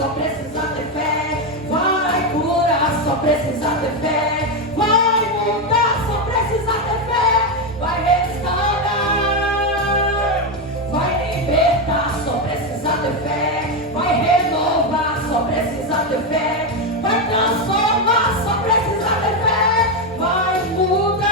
só precisa ter fé. Vai curar, só precisa ter fé. Vai mudar, só precisa ter fé. Vai restaurar, vai libertar, só precisa ter fé. Vai renovar, só precisa ter fé. Vai transformar, só precisa ter fé. Vai mudar.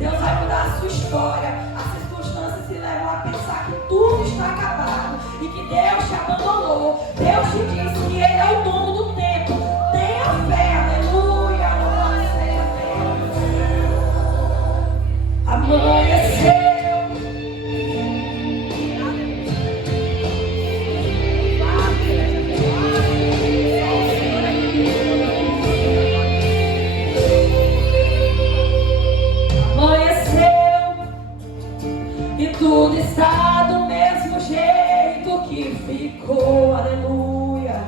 Deus vai mudar a sua história. As circunstâncias se levam a pensar que tudo está acabado e que Deus te abandonou. Deus te disse que Ele é o dono do tempo. Tenha fé, aleluia. Louvado seja Deus. Amanheceu. Tudo está do mesmo jeito que ficou, aleluia,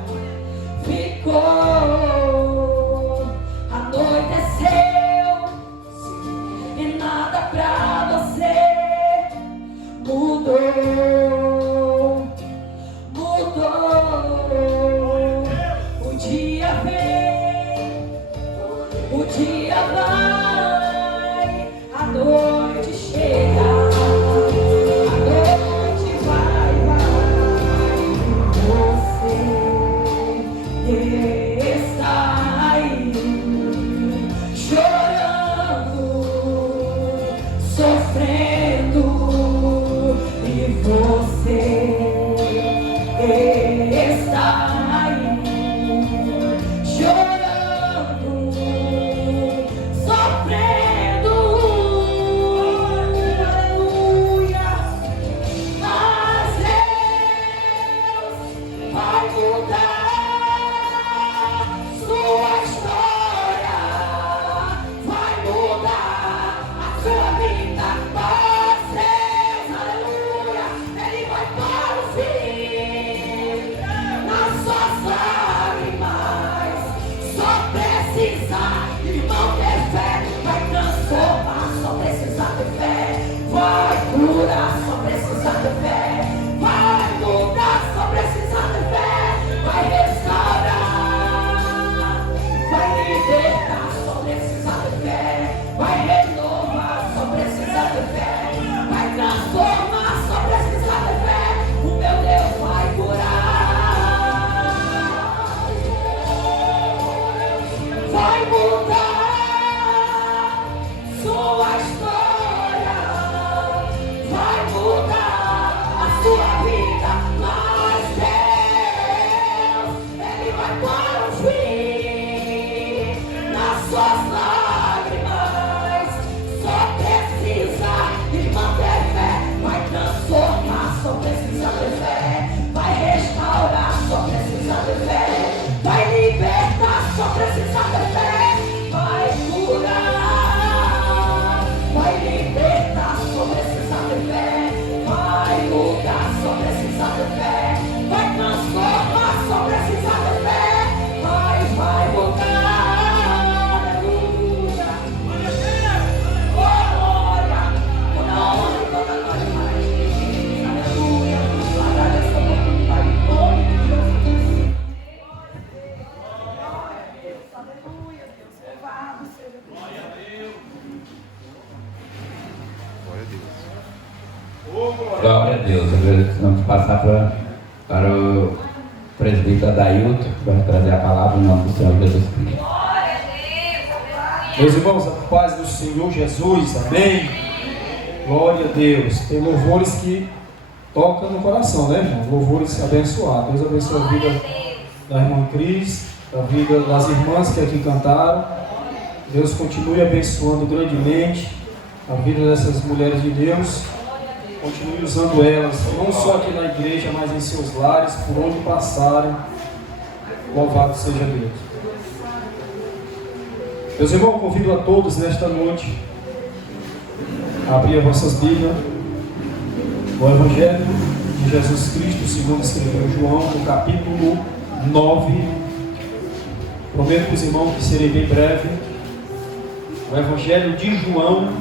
ficou. Anoiteceu e nada pra você mudou, mudou. O dia vem, o dia vai, a noite chega. Está aí, chorando, sofrendo, e você está aí, chorando, sofrendo, aleluia. Mas Deus vai mudar sua história, vai mudar a sua vida. Mas Deus, aleluia, Ele vai para o fim nas suas lágrimas. Só precisa, irmão, ter fé. Vai transformar, só precisa ter fé. Vai curar, só precisa ter fé. Vai mudar, só precisa ter fé. Vai restaurar, vai libertar, só precisa ter fé. Vai renovar, só precisa ter fé. Vai transformar, só precisa ter fé. O meu Deus vai curar, vai mudar sua história, vai mudar a sua vida. Mas Deus, Ele vai para o fim nas suas lágrimas. Só precisa, irmão, ter fé. Vai transformar, só precisa ter fé. Vai restaurar, só precisa ter fé. Vai libertar, só precisa ter fé. Vai curar, vai libertar, só precisa ter fé. Vai mudar, só precisa ter fé. Vai transformar, só precisa ter fé. Vai mudar, aleluia. Glória, toda honra e toda glória para ti. Aleluia. Agradeço a oportunidade em nome de Jesus. Aleluia, Deus. Louvado seja Deus. Glória a Deus. Glória a Deus. Vamos passar para o presbítero Adailton, que vai trazer a palavra em nome do Senhor Jesus Cristo. Meus irmãos, a paz do Senhor Jesus, amém? Glória a Deus. Tem louvores que tocam no coração, né, irmão? Louvores abençoados. Deus abençoe a vida da irmã Cris, a vida das irmãs que aqui cantaram. Deus continue abençoando grandemente a vida dessas mulheres de Deus. Continue usando elas, não só aqui na igreja, mas em seus lares, por onde passarem. Louvado seja Deus. Meus irmãos, convido a todos nesta noite a abrir as vossas Bíblias no Evangelho de Jesus Cristo, segundo escreveu João, no capítulo 9. Prometo para os irmãos que serei bem breve. O Evangelho de João,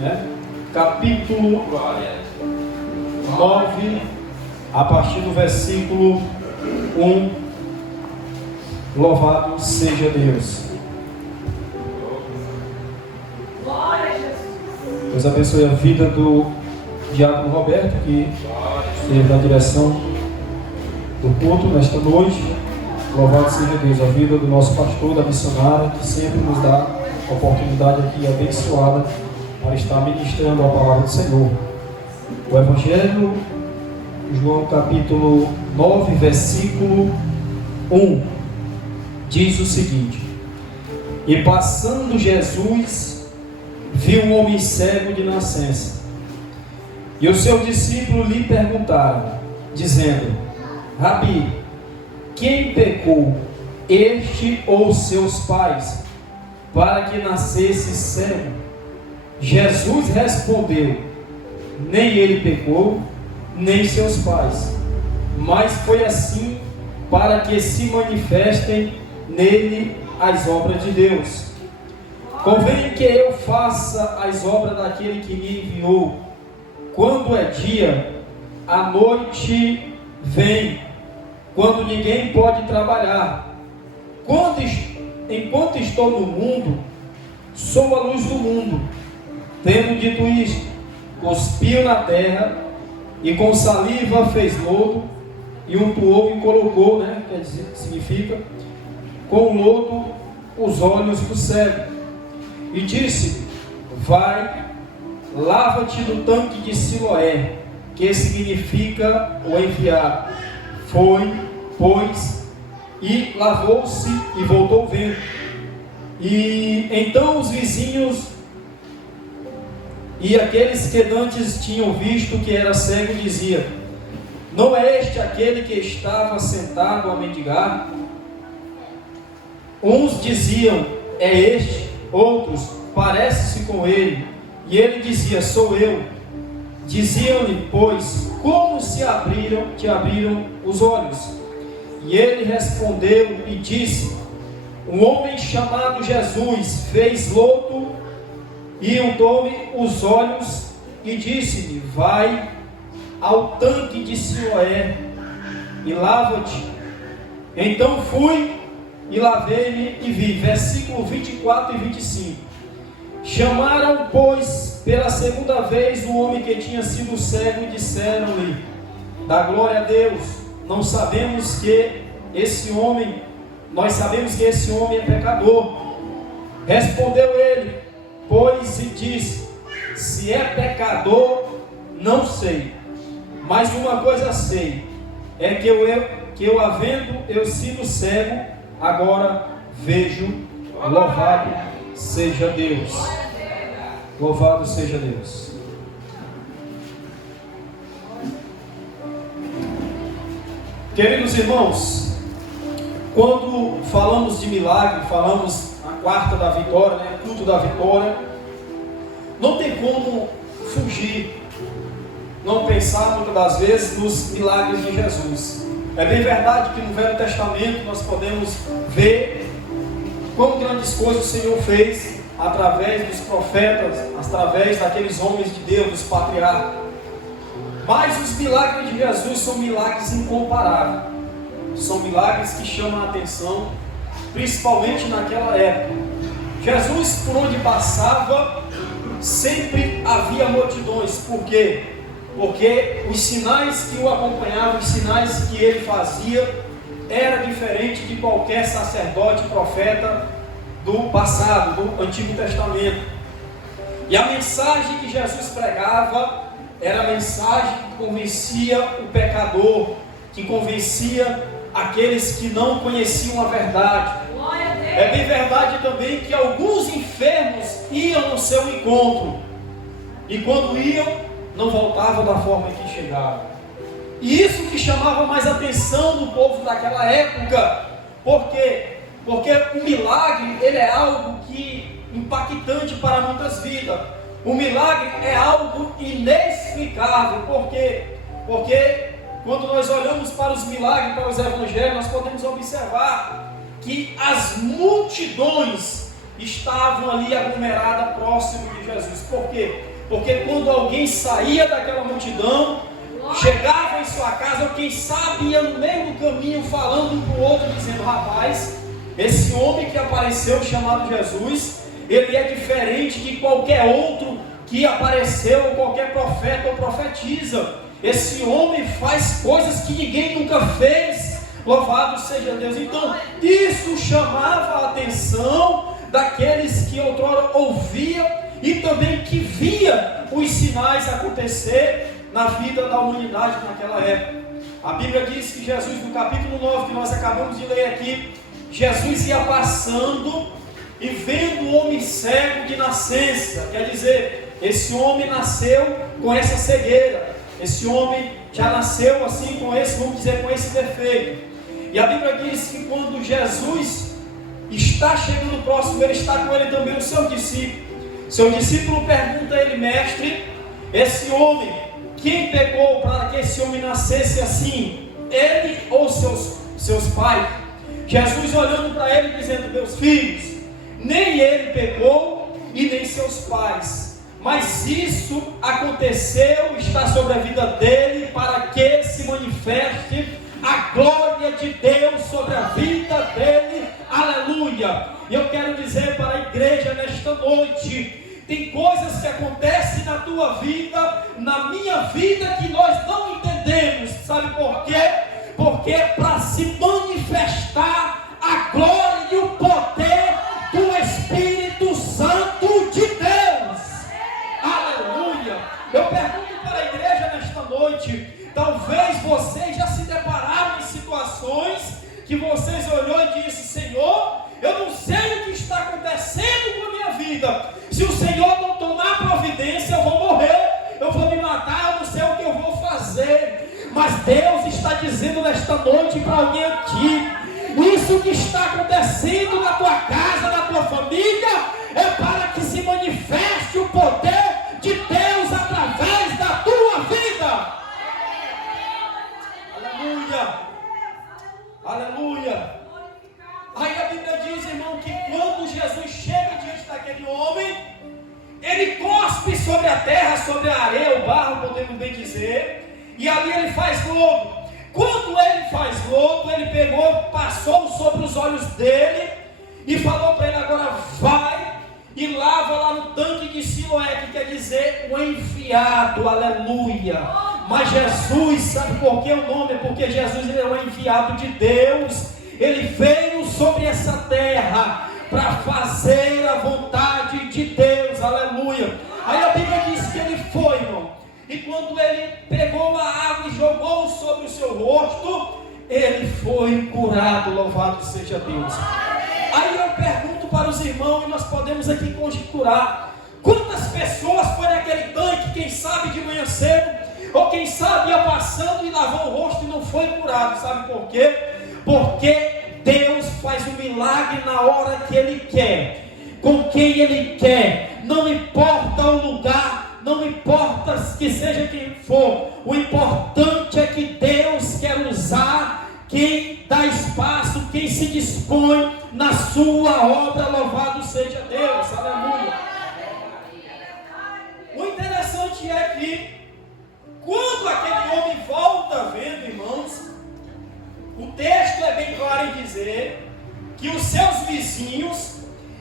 né? Capítulo 9, a partir do versículo 1. Louvado seja Deus. Glória a Jesus. Deus abençoe a vida do diácono Roberto, que esteve na direção do culto nesta noite. Louvado seja Deus, a vida do nosso pastor, da missionária, que sempre nos dá a oportunidade aqui abençoada para estar ministrando a palavra do Senhor. O Evangelho, João capítulo 9, versículo 1, diz o seguinte: E passando Jesus, viu um homem cego de nascença. E os seus discípulos lhe perguntaram, dizendo: Rabi, quem pecou, este ou seus pais, para que nascesse cego? Jesus respondeu: Nem ele pecou, nem seus pais, mas foi assim para que se manifestem nele as obras de Deus. Convém que eu faça as obras daquele que me enviou. Quando é dia, a noite vem, quando ninguém pode trabalhar. Enquanto estou no mundo, sou a luz do mundo. Tendo dito isto, cuspiu na terra, e com saliva fez lodo, e untuou e colocou, quer dizer, significa, com lodo os olhos do cego. E disse: Vai, lava-te no tanque de Siloé, que significa o enviado. Foi, pois, e lavou-se e voltou vendo. E então os vizinhos e aqueles que antes tinham visto que era cego diziam: Não é este aquele que estava sentado a mendigar? Uns diziam: É este. Outros: Parece-se com ele. E ele dizia: Sou eu. Diziam-lhe, pois, como te abriram os olhos? E ele respondeu e disse: Um homem chamado Jesus fez lodo e untou-me os olhos e disse-me: Vai ao tanque de Siloé e lava-te. Então fui e lavei-me e vi. Versículo 24 e 25. Chamaram, pois, pela segunda vez o homem que tinha sido cego e disseram-lhe: Dá glória a Deus. Nós sabemos que esse homem é pecador. Respondeu ele, pois, e disse: Se é pecador, não sei. Mas uma coisa sei, é que eu havendo eu sido cego, agora vejo. Louvado seja Deus. Louvado seja Deus. Queridos irmãos, quando falamos de milagre, falamos a quarta da vitória, culto da vitória, não tem como fugir, não pensar muitas das vezes nos milagres de Jesus. É bem verdade que no Velho Testamento nós podemos ver quão grandes coisas o Senhor fez através dos profetas, através daqueles homens de Deus, dos patriarcas. Mas os milagres de Jesus são milagres incomparáveis. São milagres que chamam a atenção, principalmente naquela época. Jesus, por onde passava, sempre havia multidões. Por quê? Porque os sinais que o acompanhavam, os sinais que ele fazia, era diferente de qualquer sacerdote, profeta do passado, do Antigo Testamento. E a mensagem que Jesus pregava era a mensagem que convencia o pecador, que convencia aqueles que não conheciam a verdade. É bem verdade também que alguns enfermos iam no seu encontro, e quando iam, não voltavam da forma em que chegaram. E isso que chamava mais atenção do povo daquela época. Por quê? Porque o milagre, ele é algo impactante para muitas vidas. O milagre é algo inexplicável. Por quê? Porque quando nós olhamos para os milagres, para os evangelhos, nós podemos observar que as multidões estavam ali aglomeradas próximo de Jesus. Por quê? Porque quando alguém saía daquela multidão, chegava em sua casa, ou quem sabe ia no meio do caminho falando um para o outro, dizendo: rapaz, esse homem que apareceu chamado Jesus, ele é diferente de qualquer outro que apareceu, ou qualquer profeta ou profetiza. Esse homem faz coisas que ninguém nunca fez. Louvado seja Deus. Então isso chamava a atenção daqueles que outrora ouviam e também que via os sinais acontecer na vida da humanidade naquela época. A Bíblia diz que Jesus, no capítulo 9 que nós acabamos de ler aqui, Jesus ia passando e vendo o homem cego de nascença. Quer dizer, esse homem nasceu com essa cegueira, esse homem já nasceu assim com esse, vamos dizer, com esse defeito. E a Bíblia diz que quando Jesus está chegando próximo, ele está com ele também o seu discípulo. Seu discípulo pergunta a ele: mestre, esse homem, quem pecou para que esse homem nascesse assim? Ele ou seus pais? Jesus olhando para ele dizendo: meus filhos, nem ele pecou e nem seus pais, mas isso aconteceu, está sobre a vida dele, para que se manifeste a glória de Deus sobre a vida dele. Aleluia. E eu quero dizer para a igreja nesta noite: tem coisas que acontecem na tua vida, na minha vida, que nós não entendemos. Sabe por quê? Porque é para se manifestar a glória e o poder do Espírito Santo de Deus. Aleluia. Eu pergunto para a igreja nesta noite: talvez vocês já se depararam em situações que vocês olhou e disse: Senhor, eu não sei o que está acontecendo com a minha vida. Se o Senhor não tomar providência, eu vou morrer, eu vou me matar, eu não sei o que eu vou fazer. Mas Deus está dizendo nesta noite para alguém aqui: isso que está acontecendo na tua casa, na tua família, é para que se manifeste o poder de Deus através da tua vida. Aleluia, aleluia. Aí a Bíblia diz, irmão, que quando Jesus chega diante daquele homem, ele cospe sobre a terra, sobre a areia, o barro, podemos bem dizer, e ali ele faz lodo. Quando ele faz lodo, ele pegou, passou sobre os olhos dele e falou para ele: agora vai e lava lá no tanque de Siloé, que quer dizer o enviado. Aleluia. Mas Jesus, sabe por que o nome? Porque Jesus, ele é o enviado de Deus. Ele veio sobre essa terra para fazer a vontade de Deus. Aleluia. Aí a Bíblia diz que ele foi, irmão, e quando ele pegou a água e jogou sobre o seu rosto, ele foi curado. Louvado seja Deus. Aí eu pergunto para os irmãos, e nós podemos aqui conjecturar: quantas pessoas foi naquele tanque, quem sabe de manhã cedo, ou quem sabe ia passando e lavou o rosto e não foi curado? Sabe por quê? Porque Deus faz um milagre na hora que Ele quer, com quem Ele quer. Não importa o lugar, não importa que seja quem for, o importante é que Deus quer usar quem dá espaço, quem se dispõe na sua obra. Louvado seja Deus. Aleluia. O interessante é que quando aquele homem volta vendo, irmãos, o texto é bem claro em dizer que os seus vizinhos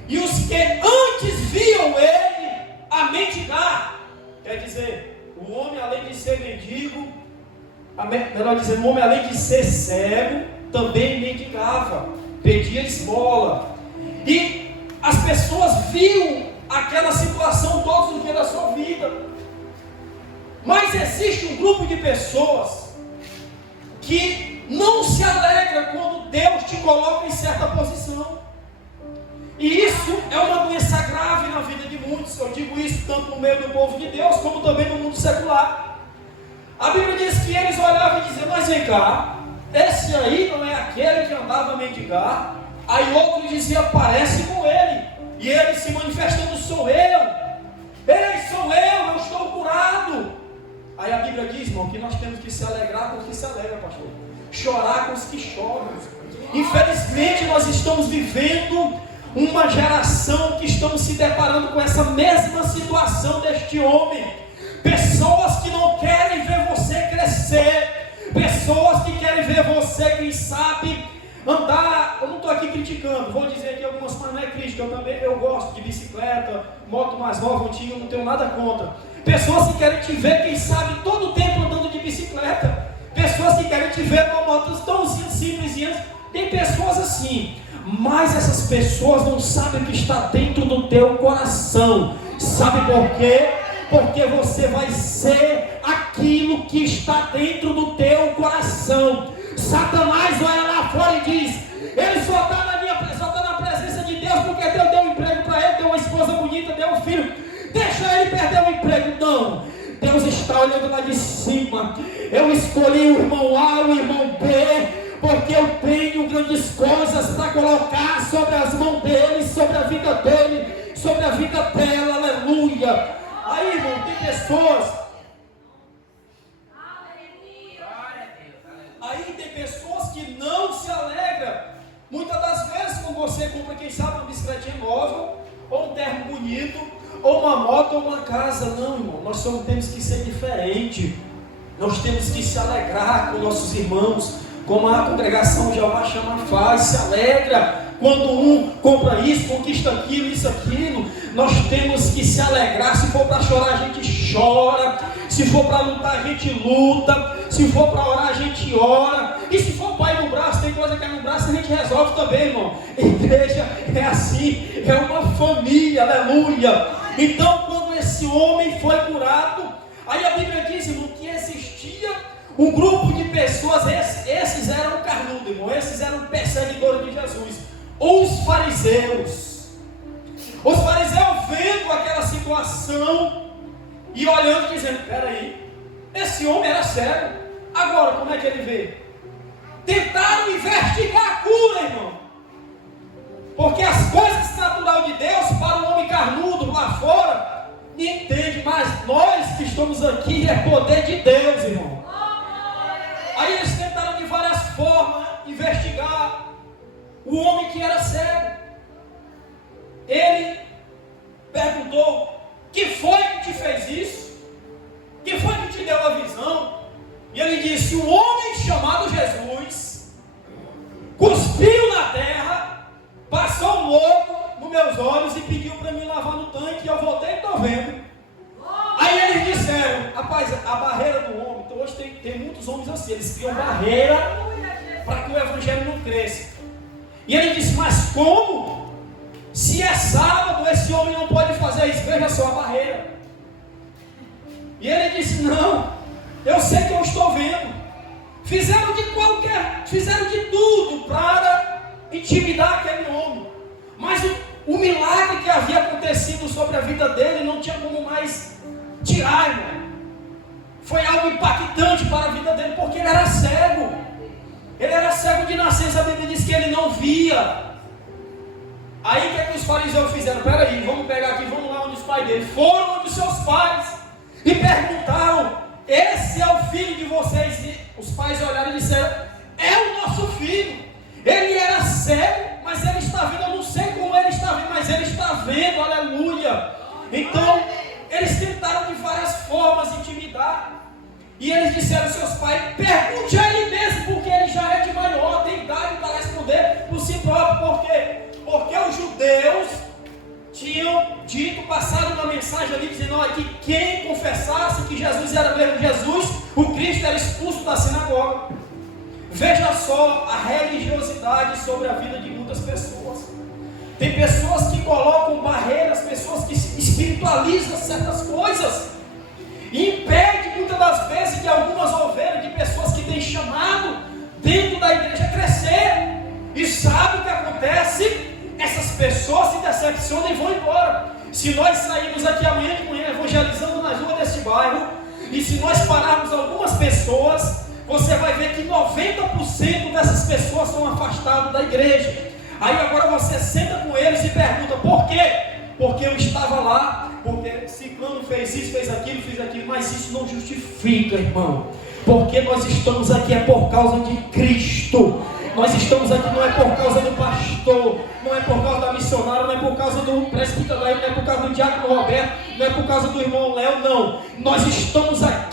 e os que antes viam ele a mendigar, quer dizer, o homem, além de ser mendigo, melhor dizendo, o homem, além de ser cego, também mendigava, pedia esmola. E as pessoas viam aquela situação todos os dias da sua vida. Mas existe um grupo de pessoas que não se alegra quando Deus te coloca em certa posição. E isso é uma doença grave na vida de muitos. Eu digo isso tanto no meio do povo de Deus, como também no mundo secular. A Bíblia diz que eles olhavam e diziam: mas vem cá, esse aí não é aquele que andava a mendigar? Aí outro dizia: parece com ele. E ele se manifestando: sou eu. Ei, sou eu estou curado. Aí a Bíblia diz, irmão, que nós temos que se alegrar com os que se alegram, pastor. Chorar com os que choram. Infelizmente nós estamos vivendo uma geração que estamos se deparando com essa mesma situação deste homem. Pessoas que não querem ver você crescer. andar, eu não estou aqui criticando, vou dizer aqui algumas coisas, não é crítica, eu gosto de bicicleta, moto mais nova, antiga, eu não tenho nada contra. Pessoas que querem te ver, quem sabe, todo o tempo andando de bicicleta. Pessoas que querem te ver com motos tão simples. Tem pessoas assim, mas essas pessoas não sabem o que está dentro do teu coração. Sabe por quê? Porque você vai ser aquilo que está dentro do teu coração. Satanás olha lá fora e diz: ele só está na presença de Deus porque Deus deu um emprego para ele, deu uma esposa bonita, deu um filho. Deixa ele perder o emprego. Não, Deus está olhando lá de cima. Eu escolhi o irmão A, o irmão B, porque eu tenho grandes coisas para colocar sobre as mãos dele, sobre a vida dele, sobre a vida dela. Aleluia. Aí, irmão, tem pessoas. Aí tem pessoas que não se alegram. Muitas das vezes, quando você compra, quem sabe, uma bicicletinha nova, ou um terno bonito, ou uma moto, ou uma casa. Não, irmão, nós só temos que ser diferente. Nós temos que se alegrar com nossos irmãos, como a congregação Jeová Chama faz, se alegra. Quando um compra isso, conquista aquilo, isso, aquilo, nós temos que se alegrar. Se for para chorar, a gente chora. Se for para lutar, a gente luta. Se for para orar, a gente ora. E se for pai no braço, tem coisa que é no braço, a gente resolve também, irmão. Igreja é assim, é uma família, aleluia. Então, quando esse homem foi curado, aí a Bíblia diz, irmão, que existia um grupo de pessoas, esses eram carnudos, irmão, esses eram perseguidores de Jesus. Os fariseus vendo aquela situação e olhando e dizendo: peraí, esse homem era cego, agora como é que ele vê? Tentaram investigar a cura, irmão, porque as coisas naturais de Deus para o homem carnudo lá fora não entende, mas nós que estamos aqui é poder de Deus, irmão. Aí eles tentaram de várias formas investigar o homem que era cego. Ele perguntou: que foi que te fez isso? Que foi que te deu a visão? E ele disse: um homem chamado Jesus cuspiu na terra, passou um louco nos meus olhos e pediu para mim lavar no tanque, e eu voltei e estou vendo. Aí eles disseram: rapaz, a barreira do homem, então hoje tem muitos homens assim, eles criam barreira para que o evangelho não cresça. E ele disse: mas como? Se é sábado, esse homem não pode fazer isso, veja só a barreira. E ele disse: não, eu sei que eu estou vendo. Fizeram de tudo para intimidar aquele homem. Mas o milagre que havia acontecido sobre a vida dele não tinha como mais tirar, irmão. Foi algo impactante para a vida dele, porque ele era cego. Ele era cego de nascença, a Bíblia diz que ele não via. Aí o que é que os fariseus fizeram? Peraí, vamos pegar aqui, vamos lá onde os pais dele. Foram onde os seus pais e perguntaram: esse é o filho de vocês? E os pais olharam e disseram: é o nosso filho. Ele era cego, mas ele está vendo. Eu não sei como ele está vendo, mas ele está vendo, aleluia. Então, eles tentaram de várias formas intimidar. E eles disseram aos seus pais: pergunte a ele mesmo, porque ele já é de maior, tem idade para responder por si próprio. Por quê? Porque os judeus tinham dito, passado uma mensagem ali, dizendo: olha, que quem confessasse que Jesus era mesmo Jesus, o Cristo era expulso da sinagoga. Veja só a religiosidade sobre a vida de muitas pessoas. Tem pessoas que colocam barreiras, pessoas que espiritualizam certas coisas, e impede muitas das vezes de algumas ovelhas, de pessoas que têm chamado dentro da igreja crescer. E sabe o que acontece? Essas pessoas se decepcionam e vão embora. Se nós sairmos aqui amanhã de manhã evangelizando nas ruas desse bairro, e se nós pararmos algumas pessoas, você vai ver que 90% dessas pessoas são afastadas da igreja. Aí agora você senta com eles e pergunta: por quê? Porque eu estava lá, porque ciclano fez isso, fez aquilo, mas isso não justifica, irmão. Porque nós estamos aqui é por causa de Cristo. Nós estamos aqui não é por causa do pastor, não é por causa da missionária, não é por causa do presbítero, não é por causa do diácono Roberto, não é por causa do irmão Léo, não. Nós estamos aqui